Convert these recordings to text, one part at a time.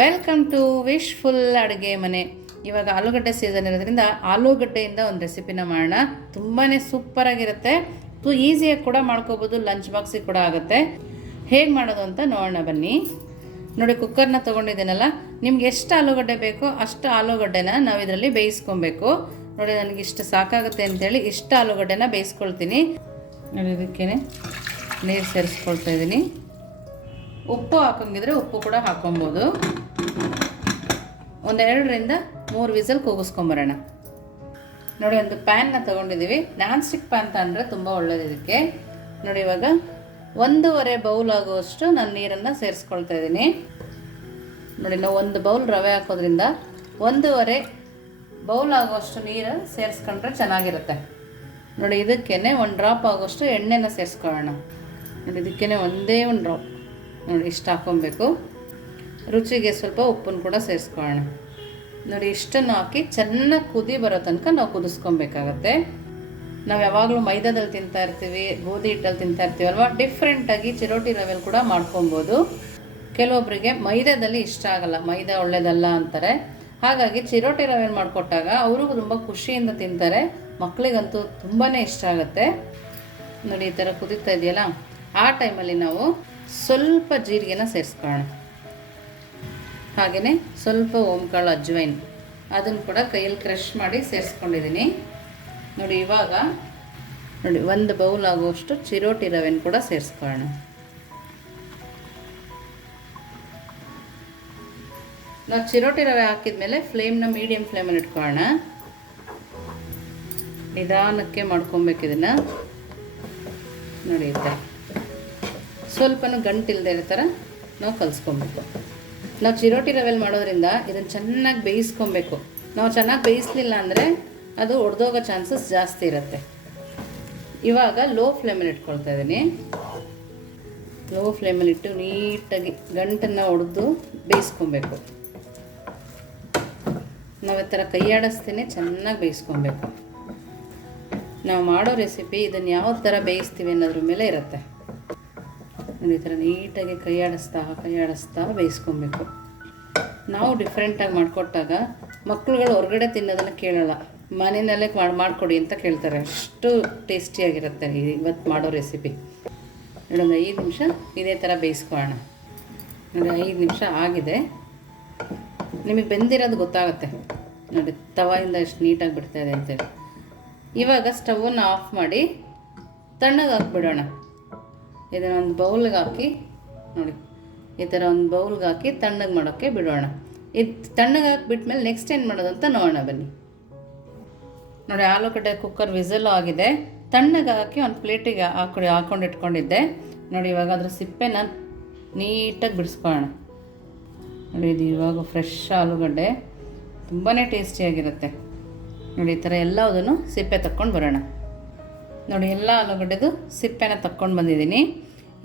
Welcome to wishful ಅಡುಗೆ ಮನೆ. ಇವಾಗ ಆಲೂಗಡ್ಡೆ ಸೀಸನ್ ಇರೋದ್ರಿಂದ ಆಲೂಗಡ್ಡೆಯಿಂದ ಒಂದು ರೆಸಿಪಿನ ಮಾಡೋಣ. ತುಂಬಾ ಸೂಪರಾಗಿರುತ್ತೆ, ಈಸಿಯಾಗಿ ಕೂಡ ಮಾಡ್ಕೋಬೋದು, ಲಂಚ್ ಬಾಕ್ಸಿಗೆ ಕೂಡ ಆಗುತ್ತೆ. ಹೇಗೆ ಮಾಡೋದು ಅಂತ ನೋಡೋಣ ಬನ್ನಿ. ನೋಡಿ, ಕುಕ್ಕರ್ನ ತೊಗೊಂಡಿದ್ದೀನಲ್ಲ, ನಿಮ್ಗೆ ಎಷ್ಟು ಆಲೂಗಡ್ಡೆ ಬೇಕೋ ಅಷ್ಟು ಆಲೂಗಡ್ಡೆನ ನಾವು ಇದರಲ್ಲಿ ಬೇಯಿಸ್ಕೊಬೇಕು. ನೋಡಿ, ನನಗೆ ಇಷ್ಟು ಸಾಕಾಗುತ್ತೆ ಅಂತೇಳಿ ಇಷ್ಟು ಆಲೂಗಡ್ಡೆನ ಬೇಯಿಸ್ಕೊಳ್ತೀನಿ. ನೋಡಿ, ಇದಕ್ಕೇ ನೀರು ಸೇರಿಸ್ಕೊಳ್ತಾ ಇದ್ದೀನಿ. ಉಪ್ಪು ಹಾಕೋಂಗಿದ್ರೆ ಉಪ್ಪು ಕೂಡ ಹಾಕೊಬೋದು. ಒಂದು 2-3 ವಿಸಲ್ ಕೂಗಿಸ್ಕೊಂಬರೋಣ. ನೋಡಿ, ಒಂದು ಪ್ಯಾನ್ನ ತೊಗೊಂಡಿದ್ದೀವಿ. ನಾನ್ ಸ್ಟಿಕ್ ಪ್ಯಾನ್ ತಗೊಂಡ್ರೆ ತುಂಬ ಒಳ್ಳೆಯದು ಇದಕ್ಕೆ. ನೋಡಿ, ಇವಾಗ 1.5 ಬೌಲ್ ಆಗುವಷ್ಟು ನಾನು ನೀರನ್ನು ಸೇರಿಸ್ಕೊಳ್ತಾ ಇದ್ದೀನಿ. ನೋಡಿ, ನಾವು 1 ಬೌಲ್ ರವೆ ಹಾಕೋದ್ರಿಂದ 1.5 ಬೌಲ್ ಆಗುವಷ್ಟು ನೀರು ಸೇರಿಸ್ಕೊಂಡ್ರೆ ಚೆನ್ನಾಗಿರುತ್ತೆ. ನೋಡಿ, ಇದಕ್ಕೇ 1 ಡ್ರಾಪ್ ಆಗುವಷ್ಟು ಎಣ್ಣೆನ ಸೇರಿಸ್ಕೊಳ್ಳೋಣ. ನೋಡಿ, ಇದಕ್ಕೇ ಒಂದೇ 1 ಡ್ರಾಪ್, ನೋಡಿ ಇಷ್ಟು ಹಾಕ್ಕೊಬೇಕು. ರುಚಿಗೆ ಸ್ವಲ್ಪ ಉಪ್ಪನ್ನು ಕೂಡ ಸೇರಿಸ್ಕೊಳ್ಳೋಣ. ನೋಡಿ, ಇಷ್ಟನ್ನು ಹಾಕಿ ಚೆನ್ನಾಗಿ ಕುದಿ ಬರೋ ತನಕ ನಾವು ಕುದಿಸ್ಕೊಬೇಕಾಗತ್ತೆ. ನಾವು ಯಾವಾಗಲೂ ಮೈದಾದಲ್ಲಿ ತಿಂತಾ ಇರ್ತೀವಿ, ಗೋಧಿ ಹಿಟ್ಟಲ್ಲಿ ತಿಂತಾ ಇರ್ತೀವಿ ಅಲ್ವಾ. ಡಿಫ್ರೆಂಟಾಗಿ ಚಿರೋಟಿ ರವೆಯಲ್ಲಿ ಕೂಡ ಮಾಡ್ಕೊಬೋದು. ಕೆಲವೊಬ್ಬರಿಗೆ ಮೈದಾದಲ್ಲಿ ಇಷ್ಟ ಆಗಲ್ಲ, ಮೈದಾ ಒಳ್ಳೆಯದಲ್ಲ ಅಂತಾರೆ. ಹಾಗಾಗಿ ಚಿರೋಟಿ ರವೆಯಲ್ಲಿ ಮಾಡಿಕೊಟ್ಟಾಗ ಅವರು ತುಂಬ ಖುಷಿಯಿಂದ ತಿಂತಾರೆ. ಮಕ್ಕಳಿಗಂತೂ ತುಂಬಾ ಇಷ್ಟ ಆಗುತ್ತೆ. ನೋಡಿ, ಈ ಥರ ಕುದೀತಾ ಇದೆಯಲ್ಲ, ಆ ಟೈಮಲ್ಲಿ ನಾವು ಸ್ವಲ್ಪ ಜೀರಿಗೆನ ಸೇರಿಸ್ಕೊಳ್ಳೋಣ. ಹಾಗೆಯೇ ಸ್ವಲ್ಪ ಓಂಕಾಳು ಅಜ್ವೈನ್, ಅದನ್ನು ಕೂಡ ಕೈಯಲ್ಲಿ ಕ್ರಷ್ ಮಾಡಿ ಸೇರಿಸ್ಕೊಂಡಿದ್ದೀನಿ. ನೋಡಿ, ಇವಾಗ ನೋಡಿ 1 ಬೌಲ್ ಆಗುವಷ್ಟು ಚಿರೋಟಿ ರವೆನ ಕೂಡ ಸೇರಿಸ್ಕೊಳ್ಳೋಣ. ನಾವು ಚಿರೋಟಿ ರವೆ ಹಾಕಿದ ಮೇಲೆ ಫ್ಲೇಮ್ನ ಮೀಡಿಯಮ್ ಫ್ಲೇಮಲ್ಲಿ ಇಟ್ಕೊಳ್ಳೋಣ. ನಿಧಾನಕ್ಕೆ ಮಾಡ್ಕೊಬೇಕು ಇದನ್ನು. ನೋಡಿ, ಈ ಥರ ಸ್ವಲ್ಪನೂ ಗಂಟಿಲ್ಲದೆ ಇರೋ ಥರ ನಾವು ಕಲಿಸ್ಕೊಬೇಕು. ನಾವು ಚಿರೋಟಿ ರವೆಲ್ಲಿ ಮಾಡೋದ್ರಿಂದ ಇದನ್ನು ಚೆನ್ನಾಗಿ ಬೇಯಿಸ್ಕೊಬೇಕು. ನಾವು ಚೆನ್ನಾಗಿ ಬೇಯಿಸಲಿಲ್ಲ ಅಂದರೆ ಅದು ಒಡೆದೋಗೋ ಚಾನ್ಸಸ್ ಜಾಸ್ತಿ ಇರುತ್ತೆ. ಇವಾಗ ಲೋ ಫ್ಲೇಮಲ್ಲಿ ಇಟ್ಕೊಳ್ತಾ ಇದ್ದೀನಿ. ಲೋ ಫ್ಲೇಮಲ್ಲಿ ಇಟ್ಟು ನೀಟಾಗಿ ಗಂಟನ್ನು ಒಡೆದು ಬೇಯಿಸ್ಕೊಬೇಕು. ನಾವು ಈ ಥರ ಕೈ ಆಡಿಸ್ತೀನಿ, ಚೆನ್ನಾಗಿ ಬೇಯಿಸ್ಕೊಬೇಕು. ನಾವು ಮಾಡೋ ರೆಸಿಪಿ ಇದನ್ನು ಯಾವ ಥರ ಬೇಯಿಸ್ತೀವಿ ಅನ್ನೋದ್ರ ಮೇಲೆ ಇರುತ್ತೆ. ಈ ಥರ ನೀಟಾಗಿ ಕೈ ಆಡಿಸ್ತಾ ಬೇಯಿಸ್ಕೊಬೇಕು. ನಾವು ಡಿಫ್ರೆಂಟಾಗಿ ಮಾಡಿಕೊಟ್ಟಾಗ ಮಕ್ಕಳುಗಳು ಹೊರಗಡೆ ತಿನ್ನೋದನ್ನು ಕೇಳೋಲ್ಲ, ಮನೆಯಲ್ಲೇ ಮಾಡಿಕೊಡಿ ಅಂತ ಕೇಳ್ತಾರೆ. ಅಷ್ಟು ಟೇಸ್ಟಿಯಾಗಿರುತ್ತೆ ಇವತ್ತು ಮಾಡೋ ರೆಸಿಪಿ. ನೋಡಿ, ಒಂದು 5 ನಿಮಿಷ ಇದೇ ಥರ ಬೇಯಿಸ್ಕೊಳ್ಳೋಣ. ನೋಡಿ, 5 ನಿಮಿಷ ಆಗಿದೆ. ನಿಮಗೆ ಬೆಂದಿರೋದು ಗೊತ್ತಾಗುತ್ತೆ. ನೋಡಿ, ತವಾಯಿಂದ ಎಷ್ಟು ನೀಟಾಗಿ ಬಿಡ್ತಾಯಿದೆ ಅಂತೇಳಿ. ಇವಾಗ ಸ್ಟವನ್ನು ಆಫ್ ಮಾಡಿ ತಣ್ಣಗೆ ಹಾಕಿಬಿಡೋಣ. ಇದನ್ನು ಒಂದು ಬೌಲ್ಗೆ ಹಾಕಿ, ನೋಡಿ ಈ ಥರ ಒಂದು ಬೌಲ್ಗೆ ಹಾಕಿ ತಣ್ಣಗೆ ಮಾಡೋಕ್ಕೆ ಬಿಡೋಣ. ಇದು ತಣ್ಣಗೆ ಹಾಕಿಬಿಟ್ಮೇಲೆ ನೆಕ್ಸ್ಟ್ ಏನು ಮಾಡೋದು ಅಂತ ನೋಡೋಣ ಬನ್ನಿ. ನೋಡಿ, ಆಲೂಗಡ್ಡೆ ಕುಕ್ಕರ್ ವಿಸಲ್ ಆಗಿದೆ. ತಣ್ಣಗೆ ಹಾಕಿ ಒಂದು ಪ್ಲೇಟಿಗೆ ಹಾಕೊಂಡು ಇಟ್ಕೊಂಡಿದ್ದೆ. ನೋಡಿ, ಇವಾಗ ಅದ್ರ ಸಿಪ್ಪೆನ ನೀಟಾಗಿ ಬಿಡಿಸ್ಕೊಳ್ಳೋಣ. ನೋಡಿ, ಇದು ಇವಾಗ ಫ್ರೆಶ್ ಆಲೂಗಡ್ಡೆ ತುಂಬಾ ಟೇಸ್ಟಿಯಾಗಿರುತ್ತೆ. ನೋಡಿ, ಈ ಥರ ಎಲ್ಲದನ್ನು ಸಿಪ್ಪೆ ತಕ್ಕೊಂಡು ಬರೋಣ. ನೋಡಿ, ಎಲ್ಲ ಆಲೂಗಡ್ಡೆದು ಸಿಪ್ಪೆನ ತಕ್ಕೊಂಡು ಬಂದಿದ್ದೀನಿ.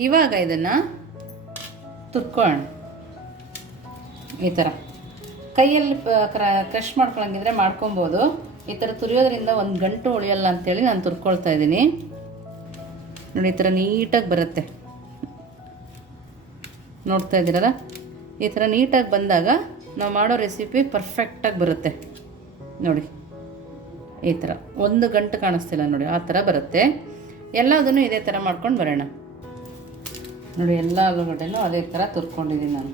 ಇವಾಗ ಇದನ್ನು ತುರ್ಕೊಳ್ಳೋಣ. ಈ ಥರ ಕೈಯಲ್ಲಿ ಕ್ರಷ್ ಮಾಡ್ಕೊಳಂಗಿದ್ರೆ ಮಾಡ್ಕೊಬೋದು. ಈ ಥರ ತುರಿಯೋದ್ರಿಂದ ಒಂದು ಗಂಟು ಉಳಿಯಲ್ಲ ಅಂಥೇಳಿ ನಾನು ತುರ್ಕೊಳ್ತಾ ಇದ್ದೀನಿ. ನೋಡಿ, ಈ ಥರ ನೀಟಾಗಿ ಬರುತ್ತೆ. ನೋಡ್ತಾ ಇದ್ದೀರಲ್ಲ, ಈ ಥರ ನೀಟಾಗಿ ಬಂದಾಗ ನಾವು ಮಾಡೋ ರೆಸಿಪಿ ಪರ್ಫೆಕ್ಟಾಗಿ ಬರುತ್ತೆ. ನೋಡಿ, ಈ ಥರ ಒಂದು ಗಂಟು ಕಾಣಿಸ್ತಿಲ್ಲ, ನೋಡಿ ಆ ಥರ ಬರುತ್ತೆ. ಎಲ್ಲದನ್ನು ಇದೇ ಥರ ಮಾಡ್ಕೊಂಡು ಬರೋಣ. ನೋಡಿ, ಎಲ್ಲ ಆಲೂಗಡ್ಡೆನೂ ಅದೇ ಥರ ತುರ್ಕೊಂಡಿದ್ದೀನಿ ನಾನು.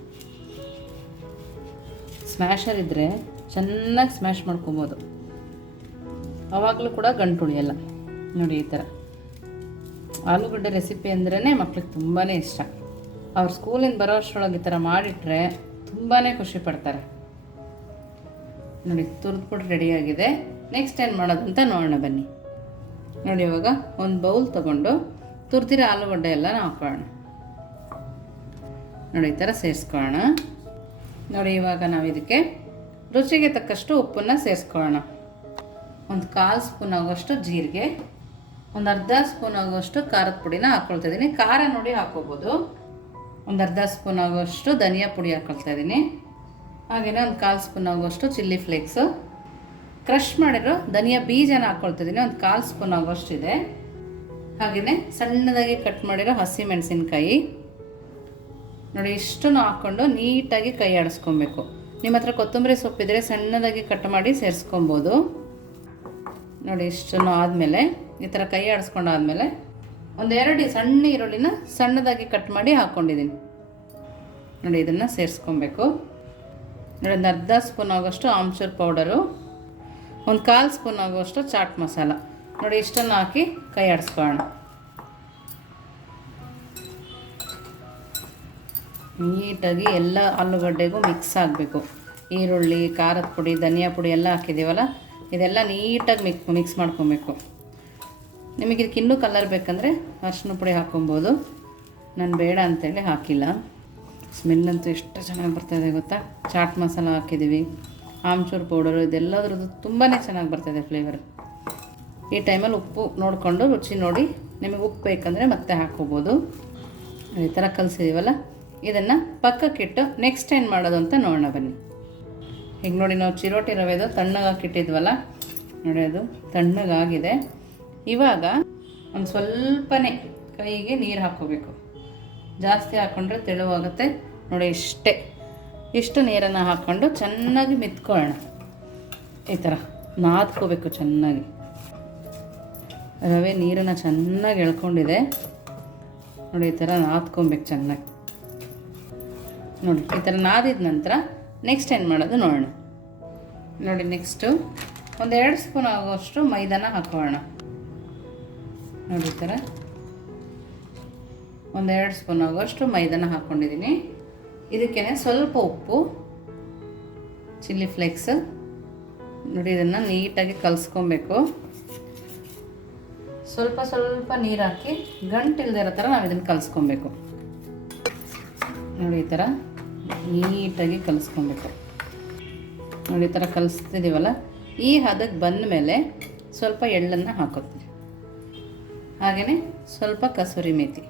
ಸ್ಮ್ಯಾಶರ್ ಇದ್ದರೆ ಚೆನ್ನಾಗಿ ಸ್ಮ್ಯಾಶ್ ಮಾಡ್ಕೊಬೋದು, ಆವಾಗಲೂ ಕೂಡ ಗಂಟು ಉಳಿಯಲ್ಲ. ನೋಡಿ, ಈ ಥರ ಆಲೂಗಡ್ಡೆ ರೆಸಿಪಿ ಅಂದ್ರೇ ಮಕ್ಳಿಗೆ ತುಂಬಾ ಇಷ್ಟ. ಅವ್ರು ಸ್ಕೂಲಿಂದ ಬರೋ ಅಷ್ಟರೊಳಗೆ ಈ ಥರ ಮಾಡಿಟ್ರೆ ತುಂಬಾ ಖುಷಿ ಪಡ್ತಾರೆ. ನೋಡಿ, ತುರಿದ್ಬಿಟ್ಟು ರೆಡಿಯಾಗಿದೆ. ನೆಕ್ಸ್ಟ್ ಏನು ಮಾಡೋದು ಅಂತ ನೋಡೋಣ ಬನ್ನಿ. ನೋಡಿ, ಇವಾಗ ಒಂದು ಬೌಲ್ ತೊಗೊಂಡು ತುರಿದಿರೋ ಆಲೂಗಡ್ಡೆ ಎಲ್ಲ ಹಾಕೋಣ. ನೋಡಿ, ಈ ಥರ ಸೇರಿಸ್ಕೊಳ್ಳೋಣ. ನೋಡಿ, ಇವಾಗ ನಾವು ಇದಕ್ಕೆ ರುಚಿಗೆ ತಕ್ಕಷ್ಟು ಉಪ್ಪನ್ನು ಸೇರಿಸ್ಕೊಳ್ಳೋಣ. ಒಂದು 1/4 ಸ್ಪೂನ್ ಆಗೋಷ್ಟು ಜೀರಿಗೆ, ಒಂದು 1/2 ಸ್ಪೂನ್ ಆಗೋಷ್ಟು ಖಾರದ ಪುಡಿನ ಹಾಕ್ಕೊಳ್ತಾ ಇದ್ದೀನಿ. ಖಾರ ನೋಡಿ ಹಾಕ್ಕೋಬೋದು. ಒಂದು 1/2 ಸ್ಪೂನ್ ಆಗೋಷ್ಟು ಧನಿಯಾ ಪುಡಿ ಹಾಕ್ಕೊಳ್ತಾ ಇದ್ದೀನಿ. ಹಾಗೆಯೇ ಒಂದು 1/4 ಸ್ಪೂನ್ ಆಗೋಷ್ಟು ಚಿಲ್ಲಿ ಫ್ಲೇಕ್ಸು, ಕ್ರಷ್ ಮಾಡಿರೋ ಧನಿಯಾ ಬೀಜನ ಹಾಕ್ಕೊಳ್ತಿದ್ದೀನಿ. ಒಂದು 1/4 ಸ್ಪೂನ್ ಆಗೋಷ್ಟಿದೆ. ಹಾಗೆಯೇ ಸಣ್ಣದಾಗಿ ಕಟ್ ಮಾಡಿರೋ ಹಸಿ ಮೆಣಸಿನ್ಕಾಯಿ, ನೋಡಿ ಇಷ್ಟನ್ನು ಹಾಕ್ಕೊಂಡು ನೀಟಾಗಿ ಕೈ ಆಡಿಸ್ಕೊಬೇಕು. ನಿಮ್ಮ ಹತ್ರ ಕೊತ್ತಂಬರಿ ಸೊಪ್ಪಿದ್ರೆ ಸಣ್ಣದಾಗಿ ಕಟ್ ಮಾಡಿ ಸೇರಿಸ್ಕೊಬೋದು. ನೋಡಿ ಇಷ್ಟನ್ನು ಆದಮೇಲೆ ಈ ಥರ ಕೈ ಆಡಿಸ್ಕೊಂಡಾದ್ಮೇಲೆ ಒಂದೆರಡು ಸಣ್ಣ ಈರುಳ್ಳಿನ ಸಣ್ಣದಾಗಿ ಕಟ್ ಮಾಡಿ ಹಾಕ್ಕೊಂಡಿದ್ದೀನಿ. ನೋಡಿ ಇದನ್ನು ಸೇರಿಸ್ಕೊಬೇಕು. ನೋಡಿ ಒಂದು ಅರ್ಧ ಸ್ಪೂನ್ ಆಗೋಷ್ಟು ಆಮ್ಚೂರ್ ಪೌಡರು, ಒಂದು 1/4 ಸ್ಪೂನ್ ಆಗುವಷ್ಟು ಚಾಟ್ ಮಸಾಲ. ನೋಡಿ ಇಷ್ಟನ್ನು ಹಾಕಿ ಕೈ ಆಡಿಸ್ಕೊಳ್ಳೋಣ. ನೀಟಾಗಿ ಎಲ್ಲ ಆಲೂಗಡ್ಡೆಗೂ ಮಿಕ್ಸ್ ಆಗಬೇಕು. ಈರುಳ್ಳಿ, ಖಾರದ ಪುಡಿ, ಧನಿಯಾ ಪುಡಿ ಎಲ್ಲ ಹಾಕಿದ್ದೀವಲ್ಲ, ಇದೆಲ್ಲ ನೀಟಾಗಿ ಮಿಕ್ಸ್ ಮಾಡ್ಕೊಬೇಕು. ನಿಮಗೆ ಇದಕ್ಕೆ ಇನ್ನೂ ಕಲರ್ ಬೇಕಂದರೆ ಅರಿಶಿನ ಪುಡಿ ಹಾಕ್ಕೊಬೋದು. ನಾನು ಬೇಡ ಅಂತೇಳಿ ಹಾಕಿಲ್ಲ. ಸ್ಮೆಲ್ ಅಂತೂ ಎಷ್ಟು ಚೆನ್ನಾಗಿ ಬರ್ತಾಯಿದೆ ಗೊತ್ತಾ. ಚಾಟ್ ಮಸಾಲ ಹಾಕಿದ್ದೀವಿ, ಆಮ್ಚೂರ್ ಪೌಡರು, ಇದೆಲ್ಲದ್ರದ್ದು ತುಂಬಾ ಚೆನ್ನಾಗಿ ಬರ್ತಾಯಿದೆ ಫ್ಲೇವರ್. ಈ ಟೈಮಲ್ಲಿ ಉಪ್ಪು ನೋಡಿಕೊಂಡು ರುಚಿ ನೋಡಿ ನಿಮಗೆ ಉಪ್ಪು ಬೇಕಂದರೆ ಮತ್ತೆ ಹಾಕ್ಕೋಬೋದು. ಈ ಥರ ಕಲಿಸಿದ್ದೀವಲ್ಲ, ಇದನ್ನು ಪಕ್ಕಕ್ಕಿಟ್ಟು ನೆಕ್ಸ್ಟ್ ಏನು ಮಾಡೋದು ಅಂತ ನೋಡೋಣ ಬನ್ನಿ. ಈಗ ನೋಡಿ ನಾವು ಚಿರೋಟಿ ರವೆದು ತಣ್ಣಗಾಕಿಟ್ಟಿದ್ವಲ್ಲ, ನೋಡಿ ಅದು ತಣ್ಣಗಾಗಿದೆ. ಇವಾಗ ಒಂದು ಸ್ವಲ್ಪನೇ ಕೈಗೆ ನೀರು ಹಾಕ್ಕೋಬೇಕು. ಜಾಸ್ತಿ ಹಾಕ್ಕೊಂಡ್ರೆ ತೆಳುವಾಗುತ್ತೆ. ನೋಡಿ ಇಷ್ಟು ನೀರನ್ನು ಹಾಕ್ಕೊಂಡು ಚೆನ್ನಾಗಿ ಮಿತ್ಕೊಳ್ಳೋಣ. ಈ ಥರ ನಾದ್ಕೋಬೇಕು ಚೆನ್ನಾಗಿ. ರವೆ ನೀರನ್ನು ಚೆನ್ನಾಗಿ ಎಳ್ಕೊಂಡಿದೆ. ನೋಡಿ ಈ ಥರ ನಾದ್ಕೊಬೇಕು ಚೆನ್ನಾಗಿ. ನೋಡಿ ಈ ಥರ ನಾದಿದ ನಂತರ ನೆಕ್ಸ್ಟ್ ಏನು ಮಾಡೋದು ನೋಡೋಣ. ನೋಡಿ ನೆಕ್ಸ್ಟು 1-2 ಸ್ಪೂನ್ ಆಗುವಷ್ಟು ಮೈದಾನ ಹಾಕೋಣ. ನೋಡಿ ಈ ಥರ 1-2 ಸ್ಪೂನ್ ಆಗುವಷ್ಟು ಮೈದಾನ ಹಾಕ್ಕೊಂಡಿದ್ದೀನಿ. ಇದಕ್ಕೇ ಸ್ವಲ್ಪ ಉಪ್ಪು, ಚಿಲ್ಲಿ ಫ್ಲೇಕ್ಸ್. ನೋಡಿ ಇದನ್ನು ನೀಟಾಗಿ ಕಲಿಸ್ಕೊಬೇಕು. ಸ್ವಲ್ಪ ನೀರು ಹಾಕಿ ಗಂಟಿಲ್ದೇ ಇರೋ ಥರ ನಾವು ಇದನ್ನು ಕಲಿಸ್ಕೊಬೇಕು. ನೋಡಿ ಈ ಥರ ನೀಟಾಗಿ ಕಲಿಸ್ಕೊಬೇಕು. ನೋಡಿ ಈ ಥರ ಕಲಿಸ್ತಿದ್ದೀವಲ್ಲ, ಈ ಹದಕ್ಕೆ ಬಂದ ಮೇಲೆ ಸ್ವಲ್ಪ ಎಳ್ಳನ್ನು ಹಾಕೋತೀವಿ. ಹಾಗೆಯೇ ಸ್ವಲ್ಪ ಕಸೂರಿ ಮೇಥಿ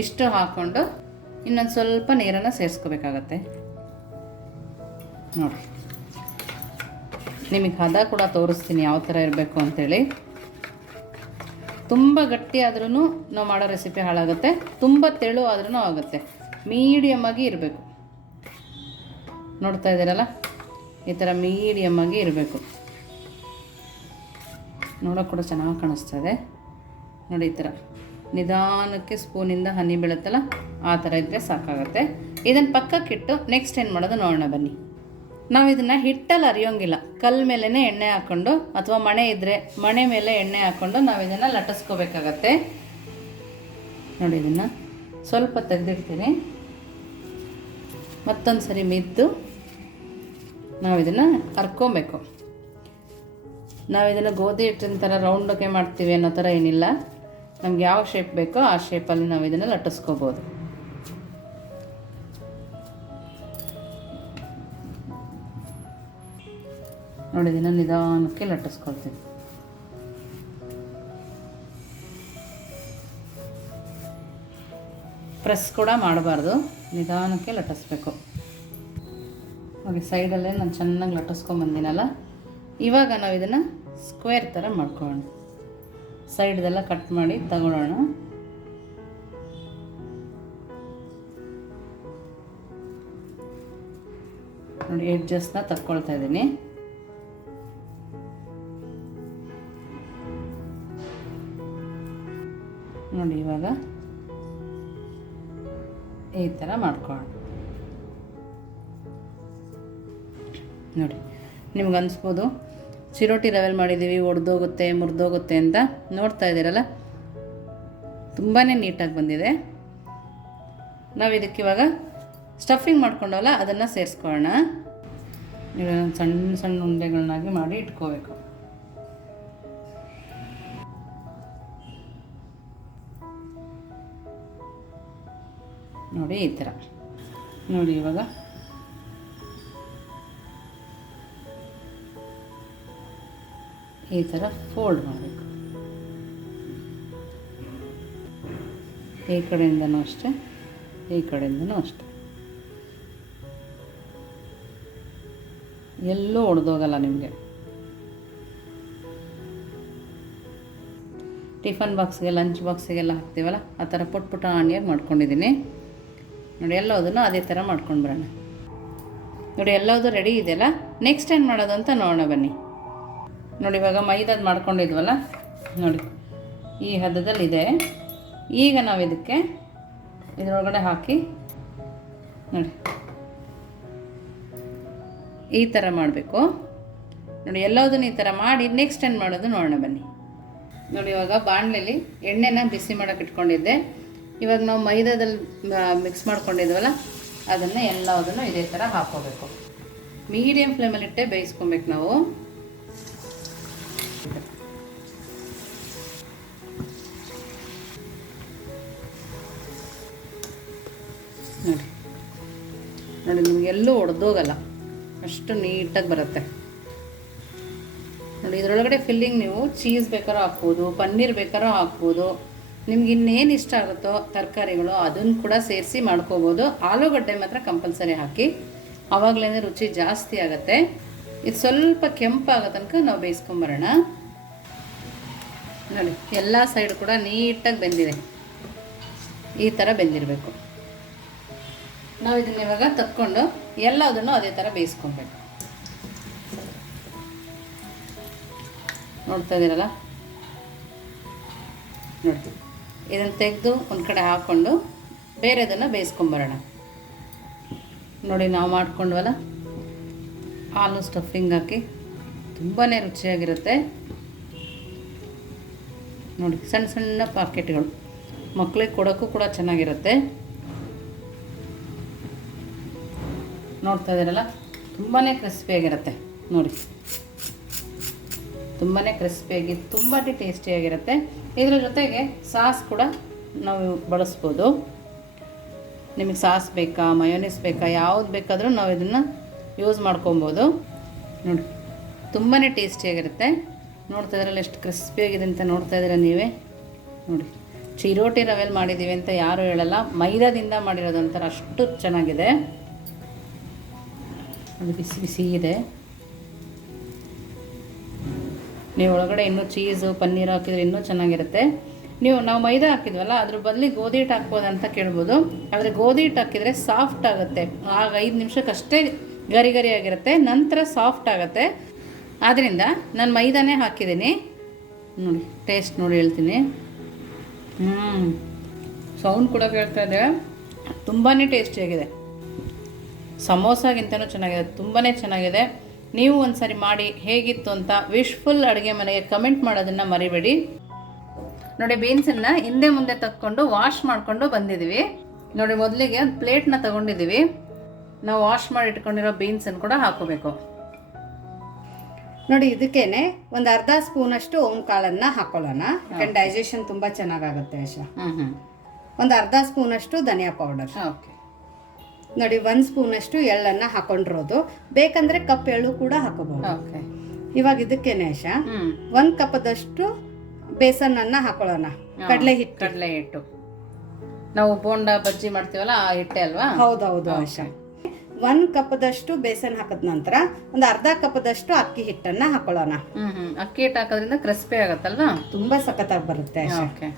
ಇಷ್ಟು ಹಾಕ್ಕೊಂಡು ಇನ್ನೊಂದು ಸ್ವಲ್ಪ ನೀರನ್ನು ಸೇರಿಸ್ಕೋಬೇಕಾಗತ್ತೆ. ನೋಡಿ ನಿಮಗೆ ಹದ ಕೂಡ ತೋರಿಸ್ತೀನಿ ಯಾವ ಥರ ಇರಬೇಕು ಅಂಥೇಳಿ. ತುಂಬ ಗಟ್ಟಿ ಆದ್ರೂ ನಾವು ಮಾಡೋ ರೆಸಿಪಿ ಹಾಳಾಗುತ್ತೆ, ತುಂಬ ತೆಳು ಆದ್ರೂ ಆಗುತ್ತೆ. ಮೀಡಿಯಮ್ಮಾಗಿ ಇರಬೇಕು. ನೋಡ್ತಾ ಇದ್ದೀರಲ್ಲ, ಈ ಥರ ಮೀಡಿಯಮ್ಮಾಗಿ ಇರಬೇಕು. ನೋಡೋಕೆ ಕೂಡ ಚೆನ್ನಾಗಿ ಕಾಣಿಸ್ತಾ ಇದೆ. ನೋಡಿ ಈ ಥರ ನಿಧಾನಕ್ಕೆ ಸ್ಪೂನಿಂದ ಹನಿ ಬೀಳುತ್ತಲ್ಲ, ಆ ಥರ ಇದ್ದರೆ ಸಾಕಾಗುತ್ತೆ. ಇದನ್ನು ಪಕ್ಕಕ್ಕಿಟ್ಟು ನೆಕ್ಸ್ಟ್ ಏನು ಮಾಡೋದು ನೋಡೋಣ ಬನ್ನಿ. ನಾವು ಇದನ್ನು ಹಿಟ್ಟಲ್ಲಿ ಅರಿಯೋಂಗಿಲ್ಲ. ಕಲ್ಲು ಮೇಲೇ ಎಣ್ಣೆ ಹಾಕ್ಕೊಂಡು, ಅಥವಾ ಮಣೆ ಇದ್ದರೆ ಮಣೆ ಮೇಲೆ ಎಣ್ಣೆ ಹಾಕ್ಕೊಂಡು ನಾವು ಇದನ್ನು ಲಟ್ಟಿಸ್ಕೋಬೇಕಾಗತ್ತೆ. ನೋಡಿ ಇದನ್ನು ಸ್ವಲ್ಪ ತೆಗೆದಿಡ್ತೀನಿ. ಮತ್ತೊಂದು ಸರಿ ಮಿದ್ದು ನಾವು ಇದನ್ನು ಹರ್ಕೊಬೇಕು. ನಾವು ಇದನ್ನು ಗೋಧಿ ಹಿಟ್ಟಿನ ಥರ ರೌಂಡಕ್ಕೆ ಮಾಡ್ತೀವಿ ಅನ್ನೋ ಥರ ಏನಿಲ್ಲ. ನಮ್ಗೆ ಯಾವ ಶೇಪ್ ಬೇಕೋ ಆ ಶೇಪಲ್ಲಿ ನಾವು ಇದನ್ನು ಲಟ್ಟಿಸ್ಕೋಬೋದು. ನೋಡಿ ಇದನ್ನು ನಿಧಾನಕ್ಕೆ ಲಟ್ಟಿಸ್ಕೊಳ್ತೀವಿ. ಪ್ರೆಸ್ ಕೂಡ ಮಾಡಬಾರ್ದು, ನಿಧಾನಕ್ಕೆ ಲಟ್ಟಿಸ್ಬೇಕು. ನೋಡಿ ಸೈಡಲ್ಲೇ ನಾನು ಚೆನ್ನಾಗಿ ಲಟ್ಟಿಸ್ಕೊಂಬಂದಿನಲ್ಲ. ಇವಾಗ ನಾವು ಇದನ್ನು ಸ್ಕ್ವೇರ್ ಥರ ಮಾಡ್ಕೊಳ್ಳೋಣ. ಸೈಡ್ದೆಲ್ಲ ಕಟ್ ಮಾಡಿ ತಗೊಳ್ಳೋಣ. ನೋಡಿ ಎಡ್ಜಸ್ನ ತಕ್ಕೊಳ್ತಾ ಇದ್ದೀನಿ. ನೋಡಿ ಇವಾಗ ಈ ಥರ ಮಾಡ್ಕೊಳ್ಳೋಣ. ನೋಡಿ ನಿಮ್ಗೆ ಅನಿಸ್ಬೋದು ಚಿರೋಟಿ ರವೆಲ್ ಮಾಡಿದ್ದೀವಿ, ಒಡೆದೋಗುತ್ತೆ ಮುರಿದೋಗುತ್ತೆ ಅಂತ. ನೋಡ್ತಾ ಇದ್ದೀರಲ್ಲ, ತುಂಬಾ ನೀಟಾಗಿ ಬಂದಿದೆ. ನಾವು ಇದಕ್ಕಿವಾಗ ಸ್ಟಫಿಂಗ್ ಮಾಡ್ಕೊಂಡವಲ್ಲ ಅದನ್ನು ಸೇರಿಸ್ಕೊಳ್ಳೋಣ. ಇದನ್ನು ಸಣ್ಣ ಸಣ್ಣ ಉಂಡೆಗಳನ್ನಾಗಿ ಮಾಡಿ ಇಟ್ಕೋಬೇಕು. ನೋಡಿ ಈ ಥರ. ನೋಡಿ ಇವಾಗ ಈ ಥರ ಫೋಲ್ಡ್ ಮಾಡಬೇಕು. ಈ ಕಡೆಯಿಂದನೂ ಅಷ್ಟೇ, ಈ ಕಡೆಯಿಂದನೂ ಅಷ್ಟೇ. ಎಲ್ಲೂ ಒಡೆದೋಗಲ್ಲ ನಿಮಗೆ. ಟಿಫನ್ ಬಾಕ್ಸ್ಗೆ, ಲಂಚ್ ಬಾಕ್ಸಿಗೆಲ್ಲ ಹಾಕ್ತೀವಲ್ಲ, ಆ ಥರ ಪುಟ್ಟ ಪುಟಾಣಿಯಾಗಿ ಮಾಡ್ಕೊಂಡಿದ್ದೀನಿ. ನೋಡಿ ಎಲ್ಲದನ್ನು ಅದೇ ಥರ ಮಾಡ್ಕೊಂಡು ಬರೋಣ. ನೋಡಿ ಎಲ್ಲವುದು ರೆಡಿ ಇದೆಯಲ್ಲ. ನೆಕ್ಸ್ಟ್ ಏನು ಮಾಡೋದು ಅಂತ ನೋಡೋಣ ಬನ್ನಿ. ನೋಡಿ ಇವಾಗ ಮೈದಾದು ಮಾಡ್ಕೊಂಡಿದ್ವಲ್ಲ, ನೋಡಿ ಈ ಹದದಲ್ಲಿದೆ. ಈಗ ನಾವು ಇದಕ್ಕೆ ಇದರೊಳಗಡೆ ಹಾಕಿ ನೋಡಿ ಈ ಥರ ಮಾಡಬೇಕು. ನೋಡಿ ಎಲ್ಲದನ್ನು ಈ ಥರ ಮಾಡಿ ನೆಕ್ಸ್ಟ್ ಏನು ಮಾಡೋದು ನೋಡೋಣ ಬನ್ನಿ. ನೋಡಿ ಇವಾಗ ಬಾಣಲೆಯಲ್ಲಿ ಎಣ್ಣೆನ ಬಿಸಿ ಮಾಡೋಕೆ ಇಟ್ಕೊಂಡಿದ್ದೆ. ಇವಾಗ ನಾವು ಮೈದಾದಲ್ಲಿ ಮಿಕ್ಸ್ ಮಾಡ್ಕೊಂಡಿದ್ವಲ್ಲ ಅದನ್ನು ಎಲ್ಲದನ್ನು ಇದೇ ಥರ ಹಾಕ್ಕೋಬೇಕು. ಮೀಡಿಯಮ್ ಫ್ಲೇಮಲ್ಲಿಟ್ಟೆ ಬೇಯಿಸ್ಕೊಬೇಕು ನಾವು. ನೋಡಿ ನೋಡಿ ನಿಮಗೆಲ್ಲೂ ಒಡೆದೋಗಲ್ಲ, ಅಷ್ಟು ನೀಟಾಗಿ ಬರುತ್ತೆ. ನೋಡಿ ಇದರೊಳಗಡೆ ಫಿಲ್ಲಿಂಗ್ ನೀವು ಚೀಸ್ ಬೇಕಾದ್ರೂ ಹಾಕ್ಬೋದು, ಪನ್ನೀರ್ ಬೇಕಾದ್ರೂ ಹಾಕ್ಬೋದು. ನಿಮ್ಗೆ ಇನ್ನೇನು ಇಷ್ಟ ಆಗುತ್ತೋ ತರಕಾರಿಗಳು ಅದನ್ನು ಕೂಡ ಸೇರಿಸಿ ಮಾಡ್ಕೋಬೋದು. ಆಲೂಗಡ್ಡೆ ಮಾತ್ರ ಕಂಪಲ್ಸರಿ ಹಾಕಿ, ಆವಾಗಲೇ ರುಚಿ ಜಾಸ್ತಿ ಆಗುತ್ತೆ. ಇದು ಸ್ವಲ್ಪ ಕೆಂಪಾಗೋ ತನಕ ನಾವು ಬೇಯಿಸ್ಕೊಂಬರೋಣ. ನೋಡಿ ಎಲ್ಲ ಸೈಡ್ ಕೂಡ ನೀಟಾಗಿ ಬೆಂದಿದೆ, ಈ ಥರ ಬೆಂದಿರಬೇಕು. ನಾವು ಇದನ್ನ ಇವಾಗ ತಕ್ಕೊಂಡು ಎಲ್ಲದನ್ನು ಅದೇ ಥರ ಬೇಯಿಸ್ಕೊಬೇಕು. ನೋಡ್ತಾ ಇದ್ದೀರಲ್ಲ, ನೋಡಿ ಇದನ್ನು ತೆಗೆದು ಒಂದು ಕಡೆ ಹಾಕ್ಕೊಂಡು ಬೇರೆದನ್ನು ಬೇಯಿಸ್ಕೊಂಬರೋಣ. ನೋಡಿ ನಾವು ಮಾಡ್ಕೊಂಡ್ವಲ್ಲ ಆಲೂ ಸ್ಟಫಿಂಗ್ ಹಾಕಿ ತುಂಬಾ ರುಚಿಯಾಗಿರುತ್ತೆ. ನೋಡಿ ಸಣ್ಣ ಸಣ್ಣ ಪಾಕೆಟ್ಗಳು ಮಕ್ಕಳಿಗೆ ಕೊಡೋಕ್ಕೂ ಕೂಡ ಚೆನ್ನಾಗಿರುತ್ತೆ. ನೋಡ್ತಾ ಇದ್ದೀರಲ್ಲ, ತುಂಬಾ ಕ್ರಿಸ್ಪಿಯಾಗಿರುತ್ತೆ. ನೋಡಿ ತುಂಬಾ ಕ್ರಿಸ್ಪಿಯಾಗಿ ತುಂಬಾ ಟೇಸ್ಟಿಯಾಗಿರುತ್ತೆ. ಇದರ ಜೊತೆಗೆ ಸಾಸ್ ಕೂಡ ನಾವು ಬಳಸ್ಬೋದು. ನಿಮಗೆ ಸಾಸ್ ಬೇಕಾ, ಮಯೋನೀಸ್ ಬೇಕಾ, ಯಾವ್ದು ಬೇಕಾದರೂ ನಾವು ಇದನ್ನು ಯೂಸ್ ಮಾಡ್ಕೊಬೋದು. ನೋಡಿ ತುಂಬಾ ಟೇಸ್ಟಿಯಾಗಿರುತ್ತೆ. ನೋಡ್ತಾ ಇದ್ರಲ್ಲ ಎಷ್ಟು ಕ್ರಿಸ್ಪಿಯಾಗಿದೆ ಅಂತ ನೋಡ್ತಾ ಇದ್ದೀರ ನೀವೇ. ನೋಡಿ ಚಿರೋಟಿ ರವೆಲ್ ಮಾಡಿದ್ದೀವಿ ಅಂತ ಯಾರೂ ಹೇಳಲ್ಲ, ಮೈದಾದಿಂದ ಮಾಡಿರೋದು ಅಂತಾರೆ, ಅಷ್ಟು ಚೆನ್ನಾಗಿದೆ. ಅದು ಬಿಸಿ ಬಿಸಿ ಇದೆ. ನೀವು ಒಳಗಡೆ ಇನ್ನೂ ಚೀಸು ಪನ್ನೀರ್ ಹಾಕಿದ್ರೆ ಇನ್ನೂ ಚೆನ್ನಾಗಿರುತ್ತೆ. ನಾವು ಮೈದಾ ಹಾಕಿದ್ವಲ್ಲ ಅದ್ರ ಬದಲಿಗೆ ಗೋಧಿ ಹಿಟ್ಟು ಹಾಕ್ಬೋದು ಅಂತ ಕೇಳ್ಬೋದು. ಆದರೆ ಗೋಧಿ ಹಿಟ್ಟು ಹಾಕಿದರೆ ಸಾಫ್ಟ್ ಆಗುತ್ತೆ. ಆಗ 5 ನಿಮಿಷಕ್ಕಷ್ಟೇ ಗರಿ ಗರಿ ಆಗಿರುತ್ತೆ, ನಂತರ ಸಾಫ್ಟ್ ಆಗುತ್ತೆ. ಆದ್ದರಿಂದ ನಾನು ಮೈದಾನೇ ಹಾಕಿದ್ದೀನಿ. ನೋಡಿ ಟೇಸ್ಟ್ ನೋಡಿ ಹೇಳ್ತೀನಿ. ಸೌಂಡ್ ಕೂಡ ಕೇಳ್ತಾ ಇದೆ. ತುಂಬಾ ಟೇಸ್ಟಿಯಾಗಿದೆ, ಸಮೋಸಾಗಿಂತನೂ ಚೆನ್ನಾಗಿದೆ, ತುಂಬಾ ಚೆನ್ನಾಗಿದೆ. ನೀವು ಒಂದು ಸರಿ ಮಾಡಿ ಹೇಗಿತ್ತು ಅಂತ ವಿಶ್ಫುಲ್ ಅಡುಗೆ ಮನೆಗೆ ಕಮೆಂಟ್ ಮಾಡೋದನ್ನು ಮರಿಬೇಡಿ. ನೋಡಿ ಬೀನ್ಸನ್ನು ಹಿಂದೆ ಮುಂದೆ ತಕ್ಕೊಂಡು ವಾಶ್ ಮಾಡಿಕೊಂಡು ಬಂದಿದ್ದೀವಿ. ನೋಡಿ ಮೊದಲಿಗೆ ಒಂದು ಪ್ಲೇಟ್ನ ತೊಗೊಂಡಿದ್ದೀವಿ. ನಾವು ವಾಶ್ ಮಾಡಿ ಇಟ್ಕೊಂಡಿರೋ ಬೀನ್ಸನ್ನು ಕೂಡ ಹಾಕೋಬೇಕು. ನೋಡಿ ಇದಕ್ಕೇನೆ ಒಂದು ಅರ್ಧ ಸ್ಪೂನಷ್ಟು ಓಮ್ ಕಾಳನ್ನು ಹಾಕೊಳ್ಳೋಣ. ಯಾಕಂದ್ರೆ ಡೈಜೆಷನ್ ತುಂಬ ಚೆನ್ನಾಗಾಗುತ್ತೆ ಆಶಾ. ಒಂದು ಅರ್ಧ ಸ್ಪೂನಷ್ಟು ಧನಿಯಾ ಪೌಡರ್. ಓಕೆ. ನೋಡಿ 1 ಸ್ಪೂನಷ್ಟು ಎಳ್ಳನ್ನು ಹಾಕೊಂಡಿರೋದು. ಬೇಕಂದ್ರೆ ಕಪ್ ಎಳ್ಳು ಕೂಡ ಹಾಕೋಬಹುದು. ಓಕೆ. ಇವಾಗ ಇದಕ್ಕೇನೆ ಆಶಾ 1 ಕಪ್ದಷ್ಟು ಬೇಸನ್ನನ್ನು ಹಾಕೊಳ್ಳೋಣ. ಕಡಲೆ ಹಿಟ್ಟು ನಾವು ಬೋಂಡ ಬಜ್ಜಿ ಮಾಡ್ತೀವಲ್ಲ ಆ ಹಿಟ್ಟೆ ಅಲ್ವಾ? ಹೌದೌದು ಆಶಾ. 1 ಕಪ್ದಷ್ಟು ಬೇಸನ್ ಹಾಕಿದ ನಂತರ ಒಂದು ಅರ್ಧ ಕಪ್ದಷ್ಟು ಅಕ್ಕಿ ಹಿಟ್ಟನ್ನ ಹಾಕೊಳ್ಳೋಣ. ಅಕ್ಕಿ ಹಿಟ್ಟು ಹಾಕೋದ್ರಿಂದ ಕ್ರಿಸ್ಪಿ ಆಗುತ್ತಲ್ವಾ, ತುಂಬಾ ಸಖತ್ತಾಗಿ ಬರುತ್ತೆ ಆಶಾ.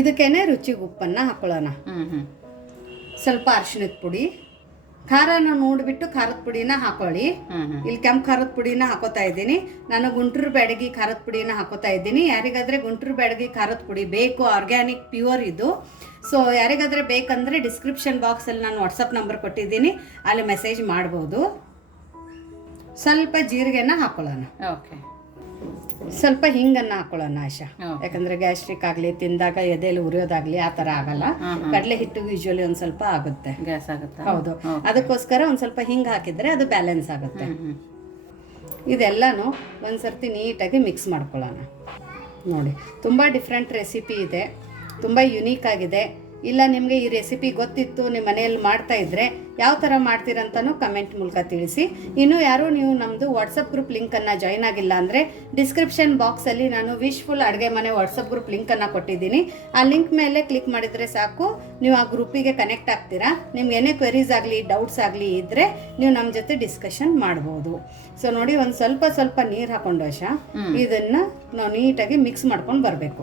ಇದಕ್ಕೇನೆ ರುಚಿಗೆ ಉಪ್ಪನ್ನ ಹಾಕೊಳ್ಳೋಣ. ಸ್ವಲ್ಪ ಅರಿಶಿಣದ ಪುಡಿ, ಖಾರನ ನೋಡಿಬಿಟ್ಟು ಖಾರದ ಪುಡಿನ ಹಾಕೊಳ್ಳಿ. ಇಲ್ಲಿ ಕೆಂಪು ಖಾರದ ಪುಡಿನ ಹಾಕೋತಾ ಇದ್ದೀನಿ ನಾನು. ಗುಂಟೂರು ಬ್ಯಾಡಗಿ ಖಾರದ ಪುಡಿನ ಹಾಕೋತಾ ಇದ್ದೀನಿ. ಯಾರಿಗಾದ್ರೆ ಗುಂಟೂರು ಬ್ಯಾಡಗಿ ಖಾರದ ಪುಡಿ ಬೇಕು, ಆರ್ಗ್ಯಾನಿಕ್ ಪ್ಯೂರ್ ಇದು. ಸೊ ಯಾರಿಗಾದ್ರೆ ಬೇಕಂದ್ರೆ ಡಿಸ್ಕ್ರಿಪ್ಷನ್ ಬಾಕ್ಸಲ್ಲಿ ನಾನು ವಾಟ್ಸಪ್ ನಂಬರ್ ಕೊಟ್ಟಿದ್ದೀನಿ, ಅಲ್ಲಿ ಮೆಸೇಜ್ ಮಾಡ್ಬೋದು. ಸ್ವಲ್ಪ ಜೀರಿಗೆನ ಹಾಕೊಳ್ಳೋಣ. ಓಕೆ. ಸ್ವಲ್ಪ ಹಿಂಗನ್ನ ಹಾಕೊಳ್ಳೋಣ ಆಶಾ. ಯಾಕಂದ್ರೆ ಗ್ಯಾಸ್ಟ್ರಿಕ್ ಆಗಲಿ, ತಿಂದಾಗ ಎದೆಯಲ್ಲಿ ಉರಿಯೋದಾಗ್ಲಿ ಆ ಥರ ಆಗಲ್ಲ. ಕಡಲೆ ಹಿಟ್ಟು ಯೂಶುವಲಿ ಒಂದು ಸ್ವಲ್ಪ ಆಗುತ್ತೆ, ಗ್ಯಾಸ್ ಆಗುತ್ತೆ. ಹೌದು, ಅದಕ್ಕೋಸ್ಕರ ಒಂದು ಸ್ವಲ್ಪ ಹಿಂಗೆ ಹಾಕಿದ್ರೆ ಅದು ಬ್ಯಾಲೆನ್ಸ್ ಆಗುತ್ತೆ. ಇದೆಲ್ಲನೂ ಒಂದ್ಸರ್ತಿ ನೀಟಾಗಿ ಮಿಕ್ಸ್ ಮಾಡ್ಕೊಳ್ಳೋಣ. ನೋಡಿ ತುಂಬ ಡಿಫ್ರೆಂಟ್ ರೆಸಿಪಿ ಇದೆ, ತುಂಬ ಯುನೀಕ್ ಆಗಿದೆ. ಇಲ್ಲ ನಿಮಗೆ ಈ ರೆಸಿಪಿ ಗೊತ್ತಿತ್ತು, ನಿಮ್ಮ ಮನೆಯಲ್ಲಿ ಮಾಡ್ತಾ ಇದ್ರೆ ಯಾವ ಥರ ಮಾಡ್ತೀರಂತನೂ ಕಮೆಂಟ್ ಮೂಲಕ ತಿಳಿಸಿ. ಇನ್ನು ಯಾರು ನೀವು ನಮ್ಮದು ವಾಟ್ಸಪ್ ಗ್ರೂಪ್ ಲಿಂಕನ್ನು ಜಾಯ್ನ್ ಆಗಿಲ್ಲ ಅಂದರೆ ಡಿಸ್ಕ್ರಿಪ್ಷನ್ ಬಾಕ್ಸಲ್ಲಿ ನಾನು ವಿಶ್ಫುಲ್ ಅಡುಗೆ ಮನೆ ವಾಟ್ಸಪ್ ಗ್ರೂಪ್ ಲಿಂಕನ್ನು ಕೊಟ್ಟಿದ್ದೀನಿ. ಆ ಲಿಂಕ್ ಮೇಲೆ ಕ್ಲಿಕ್ ಮಾಡಿದರೆ ಸಾಕು, ನೀವು ಆ ಗ್ರೂಪಿಗೆ ಕನೆಕ್ಟ್ ಆಗ್ತೀರಾ. ನಿಮ್ಗೆ ಏನೇ ಕ್ವೆರೀಸ್ ಆಗಲಿ, ಡೌಟ್ಸ್ ಆಗಲಿ ಇದ್ದರೆ ನೀವು ನಮ್ಮ ಜೊತೆ ಡಿಸ್ಕಷನ್ ಮಾಡ್ಬೋದು. ಸೊ ನೋಡಿ ಒಂದು ಸ್ವಲ್ಪ ನೀರು ಹಾಕೊಂಡು ಆಶಾ ಇದನ್ನು ನಾವು ನೀಟಾಗಿ ಮಿಕ್ಸ್ ಮಾಡ್ಕೊಂಡು ಬರಬೇಕು.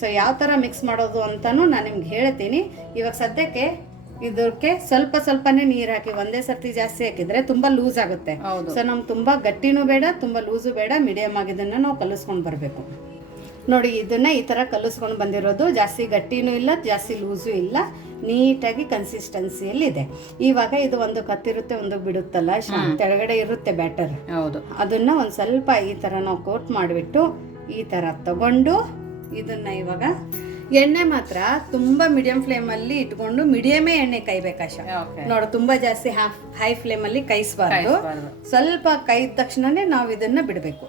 ಸೊ ಯಾವ ಥರ ಮಿಕ್ಸ್ ಮಾಡೋದು ಅಂತಲೂ ನಾನು ನಿಮ್ಗೆ ಹೇಳ್ತೀನಿ. ಇವಾಗ ಸದ್ಯಕ್ಕೆ ಇದಕ್ಕೆ ಸ್ವಲ್ಪ ಸ್ವಲ್ಪನೇ ನೀರು ಹಾಕಿ, ಒಂದೇ ಸರ್ತಿ ಜಾಸ್ತಿ ಹಾಕಿದ್ರೆ ತುಂಬಾ ಲೂಸ್ ಆಗುತ್ತೆ. ಹೌದು. ಸೊ ನಮ್ಗೆ ತುಂಬಾ ಗಟ್ಟಿನೂ ಬೇಡ, ತುಂಬಾ ಲೂಸು ಬೇಡ, ಮೀಡಿಯಮ್ ಆಗಿದ್ದನ್ನ ನಾವು ಕಲಿಸ್ಕೊಂಡು ಬರಬೇಕು. ನೋಡಿ ಇದನ್ನ ಈ ತರ ಕಲಿಸ್ಕೊಂಡು ಬಂದಿರೋದು, ಜಾಸ್ತಿ ಗಟ್ಟಿನೂ ಇಲ್ಲ ಜಾಸ್ತಿ ಲೂಸು ಇಲ್ಲ, ನೀಟಾಗಿ ಕನ್ಸಿಸ್ಟೆನ್ಸಿಯಲ್ಲಿ ಇದೆ. ಇವಾಗ ಇದು ಒಂದು ಕತ್ತಿರುತ್ತೆ ಒಂದು ಬಿಡುತ್ತಲ್ಲ, ಕೆಳಗಡೆ ಇರುತ್ತೆ ಬ್ಯಾಟರ್. ಹೌದು. ಅದನ್ನ ಒಂದು ಸ್ವಲ್ಪ ಈ ತರ ನಾವು ಕೋಟ್ ಮಾಡಿಬಿಟ್ಟು ಈ ತರ ತಗೊಂಡು ಇದನ್ನ ಇವಾಗ ಎಣ್ಣೆ ಮಾತ್ರ ತುಂಬಾ ಮೀಡಿಯಂ ಫ್ಲೇಮ್ ಅಲ್ಲಿ ಇಟ್ಕೊಂಡು ಮೀಡಿಯಮೇ ಎಣ್ಣೆ ಕಾಯ್ಬೇಕಾಶ. ನೋಡು ತುಂಬಾ ಜಾಸ್ತಿ ಹೈ ಫ್ಲೇಮ್ ಅಲ್ಲಿ ಕಾಯಿಸಬಾರ್ದು. ಸ್ವಲ್ಪ ಕಾಯ್ದ ತಕ್ಷಣನೇ ನಾವು ಇದನ್ನ ಬಿಡಬೇಕು.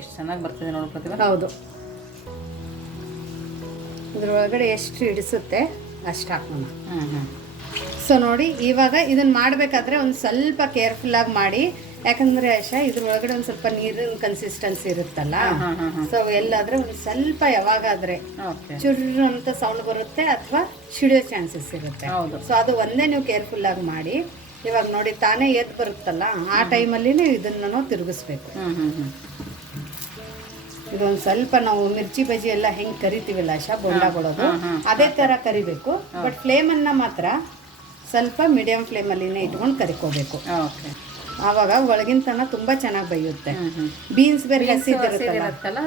ಎಷ್ಟು ಚೆನ್ನಾಗಿ ಬರ್ತದೆ ನೋಡು ಪ್ರತಿಭಾ. ಹೌದು, ಇದ್ರೊಳಗಡೆ ಎಷ್ಟು ಹಿಡಿಸುತ್ತೆ ಅಷ್ಟು ಹಾಕೋಣ. ಸೊ ನೋಡಿ ಇವಾಗ ಇದನ್ನ ಮಾಡಬೇಕಾದ್ರೆ ಒಂದು ಸ್ವಲ್ಪ ಕೇರ್ಫುಲ್ ಆಗಿ ಮಾಡಿ, ಯಾಕಂದ್ರೆ ಆಶಾ ಇದ್ರೊಳಗಡೆ ಒಂದು ಸ್ವಲ್ಪ ನೀರಿನ ಕನ್ಸಿಸ್ಟೆನ್ಸಿ ಇರುತ್ತಲ್ಲ. ಸೊ ಎಲ್ಲಾದ್ರೆ ಒಂದು ಸ್ವಲ್ಪ ಯಾವಾಗಾದ್ರೆ ಚುರ್ರು ಅಂತ ಸೌಂಡ್ ಬರುತ್ತೆ ಅಥವಾ ಸಿಡಿಯೋ ಚಾನ್ಸಸ್ ಇರುತ್ತೆ. ಸೊ ಅದು ಒಂದೇ ನೀವು ಕೇರ್ಫುಲ್ ಆಗಿ ಮಾಡಿ. ಇವಾಗ ನೋಡಿ ತಾನೇ ಎದ್ದು ಬರುತ್ತಲ್ಲ, ಆ ಟೈಮಲ್ಲಿ ಇದನ್ನ ನಾವು ತಿರುಗಿಸ್ಬೇಕು. ಇದೊಂದು ಸ್ವಲ್ಪ ನಾವು ಮಿರ್ಚಿ ಬಜ್ಜಿ ಎಲ್ಲ ಹೆಂಗ್ ಕರಿತೀವಲ್ಲ ಆಶಾ, ಬೋಂಡಾಗಳದು ಅದೇ ತರ ಕರಿಬೇಕು. ಬಟ್ ಫ್ಲೇಮ್ ಅನ್ನ ಮಾತ್ರ ಸ್ವಲ್ಪ ಮೀಡಿಯಂ ಫ್ಲೇಮ್ ಅಲ್ಲಿನೇ ಇಟ್ಕೊಂಡು ಕರಿಕೋಬೇಕು. ಆವಾಗ ಒಳಗಿನ ತನ ತುಂಬಾ ಚೆನ್ನಾಗಿ ಬೇಯುತ್ತೆ. ಬೀನ್ಸ್ ಬೇರೆ ಹಸಿದಿರುತ್ತಲ್ಲ.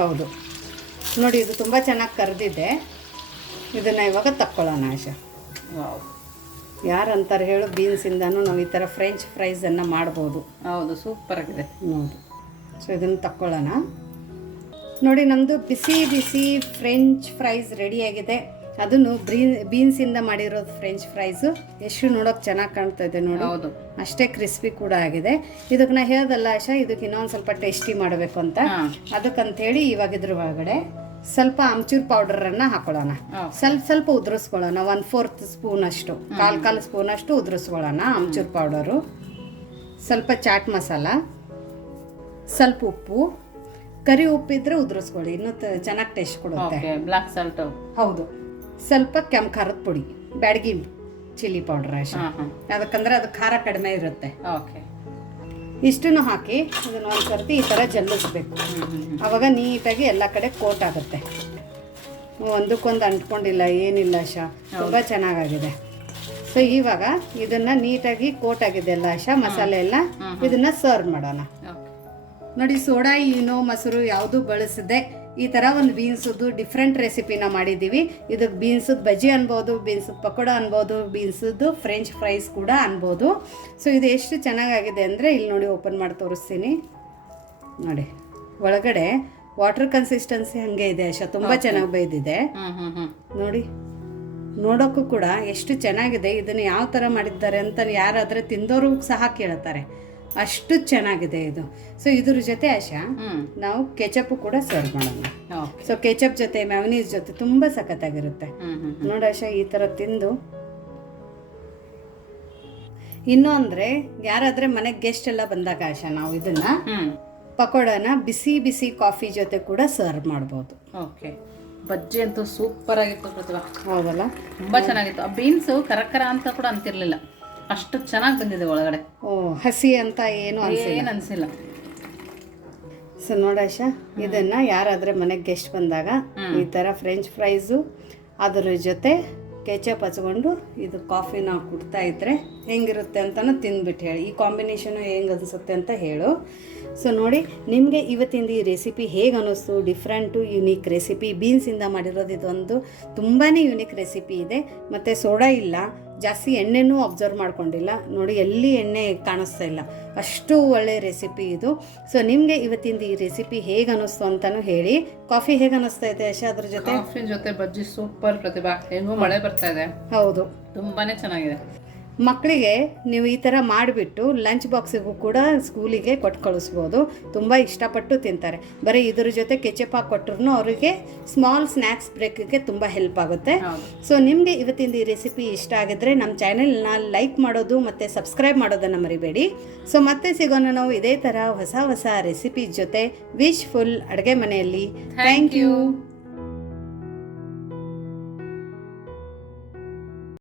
ಹೌದು, ನೋಡಿ ಇದು ತುಂಬಾ ಚೆನ್ನಾಗಿ ಕರೆದಿದೆ. ಇದನ್ನ ಇವಾಗ ತಕ್ಕೊಳ್ಳೋಣ ಆಶಾ. ಯಾರಂತಾರೆ ಹೇಳು, ಬೀನ್ಸ್ ಇಂದಾನು ನಾವು ಈ ತರ ಫ್ರೆಂಚ್ ಫ್ರೈಸ್ ಅನ್ನ ಮಾಡ್ಬೋದು. ಹೌದು, ಸೂಪರ್ ಆಗಿದೆ ನೋಡಿ. ಸೊ ಇದನ್ನು ತಕ್ಕೊಳ್ಳೋಣ. ನೋಡಿ ನಮ್ಮದು ಬಿಸಿ ಬಿಸಿ ಫ್ರೆಂಚ್ ಫ್ರೈಸ್ ರೆಡಿಯಾಗಿದೆ. ಅದನ್ನು ಬೀನ್ಸಿಂದ ಮಾಡಿರೋದು ಫ್ರೆಂಚ್ ಫ್ರೈಸು. ಎಷ್ಟು ನೋಡೋಕೆ ಚೆನ್ನಾಗಿ ಕಾಣ್ತಾ ಇದೆ ನೋಡಿ. ಹೌದು, ಅಷ್ಟೇ ಕ್ರಿಸ್ಪಿ ಕೂಡ ಆಗಿದೆ. ಇದಕ್ಕೆ ನಾ ಹೇಳ್ದಲ್ಲ ಆಶಾ, ಇದಕ್ಕೆ ಇನ್ನೊಂದು ಸ್ವಲ್ಪ ಟೇಸ್ಟಿ ಮಾಡಬೇಕು ಅಂತ. ಅದಕ್ಕಂತೇಳಿ ಇವಾಗ ಇದ್ರ ಒಳಗಡೆ ಸ್ವಲ್ಪ ಆಮ್ಚೂರ್ ಪೌಡರನ್ನು ಹಾಕೊಳ್ಳೋಣ. ಸ್ವಲ್ಪ ಉದುರಿಸ್ಕೊಳ್ಳೋಣ. 1/4 ಸ್ಪೂನ್ ಅಷ್ಟು, ಕಾಲು ಸ್ಪೂನ್ ಅಷ್ಟು ಉದುರಿಸ್ಕೊಳ್ಳೋಣ ಆಮ್ಚೂರ್ ಪೌಡರು. ಸ್ವಲ್ಪ ಚಾಟ್ ಮಸಾಲ, ಸ್ವಲ್ಪ ಉಪ್ಪು, ಕರಿ ಉಪ್ಪಿದ್ರೆ ಉದುರಿಸ್ಕೊಳ್ಳಿ, ಇನ್ನೂ ಚೆನ್ನಾಗಿ ಟೇಸ್ಟ್ ಕೊಡುತ್ತೆ. Black salt. ಹೌದು. ಸ್ವಲ್ಪ ಕೆಂಪು ಖಾರದ ಪುಡಿ, ಬ್ಯಾಡಗಿ ಚಿಲ್ಲಿ ಪೌಡರ್ ಅಷ್ಟೇ, ಅದಕ್ಕಂದ್ರೆ ಅದು ಖಾರ ಕಡಿಮೆ ಇರುತ್ತೆ. ಇಷ್ಟನ್ನು ಹಾಕಿ ಅದನ್ನ ಒಂದು ಸರ್ತಿ ಈ ಥರ ಜಲ್ಲಿಸ್ಬೇಕು. ಅವಾಗ ನೀಟಾಗಿ ಎಲ್ಲ ಕಡೆ ಕೋಟ್ ಆಗುತ್ತೆ. ಒಂದಕ್ಕೊಂದು ಅಂಟ್ಕೊಂಡಿಲ್ಲ ಏನಿಲ್ಲ ಆಶಾ, ತುಂಬ ಚೆನ್ನಾಗಾಗಿದೆ. ಸೊ ಇವಾಗ ಇದನ್ನ ನೀಟಾಗಿ ಕೋಟ್ ಆಗಿದೆ ಎಲ್ಲ ಆಶಾ, ಮಸಾಲೆ ಎಲ್ಲ. ಇದನ್ನ ಸರ್ವ್ ಮಾಡೋಣ. ನೋಡಿ, ಸೋಡಾ ಈನೋ ಮೊಸರು ಯಾವುದು ಬಳಸದೆ ಈ ಥರ ಒಂದು ಬೀನ್ಸದ್ದು ಡಿಫ್ರೆಂಟ್ ರೆಸಿಪಿನ ಮಾಡಿದ್ದೀವಿ. ಇದಕ್ಕೆ ಬೀನ್ಸದ್ದು ಬಜ್ಜಿ ಅನ್ಬೋದು, ಬೀನ್ಸದ್ದು ಪಕೋಡ ಅನ್ಬೋದು, ಬೀನ್ಸದ್ದು ಫ್ರೆಂಚ್ ಫ್ರೈಸ್ ಕೂಡ ಅನ್ಬೋದು. ಸೊ ಇದು ಎಷ್ಟು ಚೆನ್ನಾಗಾಗಿದೆ ಅಂದರೆ ಇಲ್ಲಿ ನೋಡಿ, ಓಪನ್ ಮಾಡಿ ತೋರಿಸ್ತೀನಿ ನೋಡಿ. ಒಳಗಡೆ ವಾಟರ್ ಕನ್ಸಿಸ್ಟೆನ್ಸಿ ಹಾಗೆ ಇದೆ ಆಶಾ, ತುಂಬ ಚೆನ್ನಾಗಿ ಬೇಯ್ದಿದೆ ನೋಡಿ. ನೋಡೋಕ್ಕೂ ಕೂಡ ಎಷ್ಟು ಚೆನ್ನಾಗಿದೆ. ಇದನ್ನು ಯಾವ ಥರ ಮಾಡಿದ್ದಾರೆ ಅಂತ ಯಾರಾದರೆ ತಿಂದವರು ಸಹ ಕೇಳ್ತಾರೆ, ಅಷ್ಟು ಚೆನ್ನಾಗಿದೆ ಇದು. ಸೊ ಇದ್ರ ಜೊತೆ ಆಶಾ ನಾವು ಕೆಚಪ್ ಕೂಡ ಸರ್ವ್ ಮಾಡೋಣ. ಸೊ ಕೆಚಪ್ ಜೊತೆ ಮ್ಯಾಯೋನೀಸ್ ಜೊತೆ ತುಂಬಾ ಸಖತ್ತಾಗಿರುತ್ತೆ ನೋಡಿ ಆಶಾ. ಈ ತರ ತಿಂದು ಇನ್ನು ಅಂದ್ರೆ ಯಾರಾದ್ರೆ ಮನೆಗೆ ಗೆಸ್ಟ್ ಎಲ್ಲ ಬಂದಾಗ ಆಶಾ, ನಾವು ಇದನ್ನ ಪಕೋಡನ ಬಿಸಿ ಬಿಸಿ ಕಾಫಿ ಜೊತೆ ಕೂಡ ಸರ್ವ್ ಮಾಡ್ಬೋದು. ಓಕೆ, ಬಜ್ಜಿ ಅಂತೂ ಸೂಪರ್ ಆಗಿತ್ತು ಪ್ರತಿಭಾ. ಹೌದಲ್ಲ, ತುಂಬಾ ಚೆನ್ನಾಗಿತ್ತು. ಆ ಬೀನ್ಸ್ ಕರಕರ ಅಂತ ಕೂಡ ಅಂತಿರ್ಲಿಲ್ಲ, ಅಷ್ಟು ಚೆನ್ನಾಗಿ ಬಂದಿದೆ ಒಳಗಡೆ. ಹಸಿ ಅಂತ ಏನು ಅನ್ಸಿಲ್ಲ. ಸೊ ನೋಡಾಶ, ಇದನ್ನ ಯಾರಾದ್ರೆ ಮನೆಗೆ ಗೆಸ್ಟ್ ಬಂದಾಗ ಈ ತರ ಫ್ರೆಂಚ್ ಫ್ರೈಸು ಅದ್ರ ಜೊತೆ ಕೆಚಪ್ ಹಚ್ಕೊಂಡು ಇದು ಕಾಫಿನ ಕುಡ್ತಾ ಇದ್ರೆ ಹೆಂಗಿರುತ್ತೆ ಅಂತಲೂ ತಿಂದ್ಬಿಟ್ಟು ಹೇಳಿ, ಈ ಕಾಂಬಿನೇಷನು ಹೆಂಗೆ ಅನಿಸುತ್ತೆ ಅಂತ ಹೇಳು. ಸೊ ನೋಡಿ, ನಿಮಗೆ ಇವತ್ತಿಂದ ಈ ರೆಸಿಪಿ ಹೇಗೆ ಅನ್ನಿಸ್ತು? ಡಿಫ್ರೆಂಟು ಯುನೀಕ್ ರೆಸಿಪಿ, ಬೀನ್ಸಿಂದ ಮಾಡಿರೋದು ಇದೊಂದು ತುಂಬಾ ಯುನೀಕ್ ರೆಸಿಪಿ ಇದೆ. ಮತ್ತು ಸೋಡಾ ಇಲ್ಲ, ಜಾಸ್ತಿ ಎಣ್ಣೆನೂ ಅಬ್ಸರ್ವ್ ಮಾಡ್ಕೊಂಡಿಲ್ಲ ನೋಡಿ, ಎಲ್ಲಿ ಎಣ್ಣೆ ಕಾಣಿಸ್ತಾ ಇಲ್ಲ, ಅಷ್ಟು ಒಳ್ಳೆ ರೆಸಿಪಿ ಇದು. ಸೊ ನಿಮಗೆ ಇವತ್ತಿಂದ ಈ ರೆಸಿಪಿ ಹೇಗೆ ಅನ್ನಿಸ್ತು ಅಂತಲೂ ಹೇಳಿ. ಕಾಫಿ ಹೇಗೆ ಅನ್ನಿಸ್ತಾ ಇದೆ ಆಶಾ ಅದ್ರ ಜೊತೆ? ಕಾಫಿ ಜೊತೆ ಬಜ್ಜಿ ಸೂಪರ್ ಪ್ರತಿಭಾ. ಹೆಂಗೂ ಮಳೆ ಬರ್ತಾ ಇದೆ. ಹೌದು, ತುಂಬಾನೇ ಚೆನ್ನಾಗಿದೆ. ಮಕ್ಕಳಿಗೆ ನೀವು ಈ ಥರ ಮಾಡಿಬಿಟ್ಟು ಲಂಚ್ ಬಾಕ್ಸಿಗೂ ಕೂಡ ಸ್ಕೂಲಿಗೆ ಕೊಟ್ಟು ಕಳಿಸ್ಬೋದು. ತುಂಬ ಇಷ್ಟಪಟ್ಟು ತಿಂತಾರೆ. ಬರೀ ಇದ್ರ ಜೊತೆ ಕೆಚಪ್ ಹಾಕಿ ಕೊಟ್ಟರು ಅವರಿಗೆ ಸ್ಮಾಲ್ ಸ್ನ್ಯಾಕ್ಸ್ ಬ್ರೇಕಿಗೆ ತುಂಬ ಹೆಲ್ಪ್ ಆಗುತ್ತೆ. ಸೊ ನಿಮಗೆ ಇವತ್ತಿಂದ ಈ ರೆಸಿಪಿ ಇಷ್ಟ ಆಗಿದ್ರೆ ನಮ್ಮ ಚಾನೆಲ್ನ ಲೈಕ್ ಮಾಡೋದು ಮತ್ತು ಸಬ್ಸ್ಕ್ರೈಬ್ ಮಾಡೋದನ್ನು ಮರಿಬೇಡಿ. ಸೊ ಮತ್ತೆ ಸಿಗೋಣ ನಾವು ಇದೇ ಥರ ಹೊಸ ಹೊಸ ರೆಸಿಪಿ ಜೊತೆ ವಿಶ್ ಫುಲ್ ಅಡುಗೆ ಮನೆಯಲ್ಲಿ. Thank you.